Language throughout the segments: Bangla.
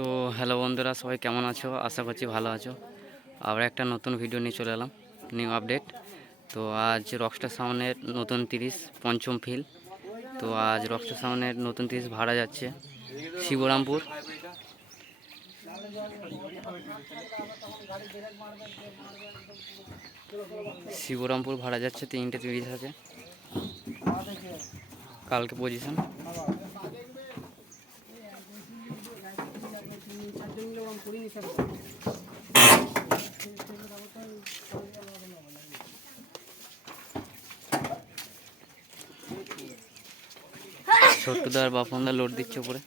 তো হ্যালো বন্ধুরা, সবাই কেমন আছো? আশা করছি ভালো আছো। আবার একটা নতুন ভিডিও নিয়ে চলে এলাম, নিউ আপডেট। তো আজ রকস্টার সাউন্ডের নতুন 30 পঞ্চম ফিল। তো আজ রকস্টার সাউন্ডের নতুন 30 ভাড়া যাচ্ছে শিবরামপুর। শিবরামপুর ভাড়া যাচ্ছে, 3টে 30 আছে কালকে পজিশন। ছোট্টদার বাপনদা লোড দিচ্ছে উপরে।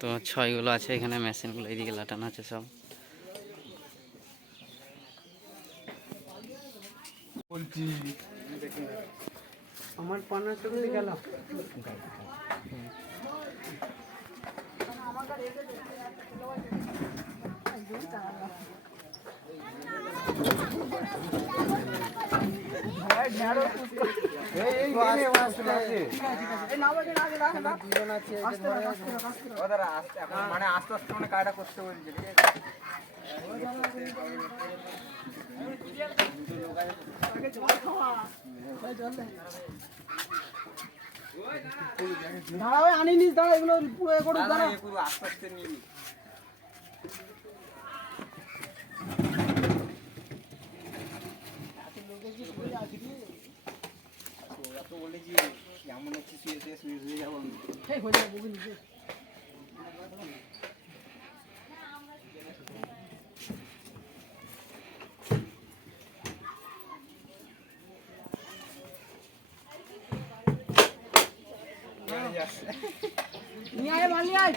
তো ছয়গুলো আছে এখানে, মেশিনগুলো এইদিকে লাটানো আছে সব। আমার পানার চোখে গেল। মানে আস্তে আস্তে মানে কাজটা করতে বলছে, ঠিক আছে। দাঁড়া আনিনিস, দাঁড়া এগুলো করুক, দাঁড়া পুরো আস্তে আস্তে নিবি। তো বলেছি এমন হচ্ছে শুয়ে যাবো আমি। নিয়ে আয় মাল নিয়ে আয়।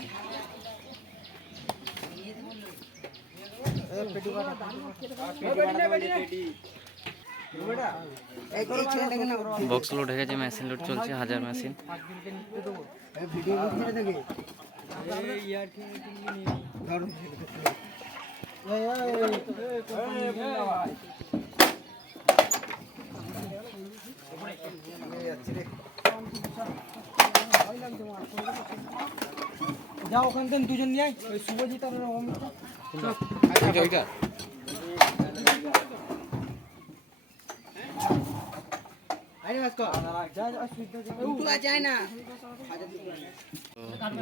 বক্স লোড হয়ে গেছে, মেশিন লোড চলছে, 1000 মেশিন। যাও ওখান থেকে দুজন নিয়ে আয়, ওই শুভজিৎ আর অমিত।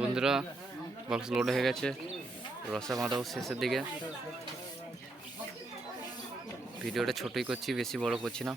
বন্ধুরা, বক্স লোড হয়ে গেছে, রসা বাঁধাও শেষের দিকে। ভিডিওটা ছোটই করছি, বেশি বড় করছি না।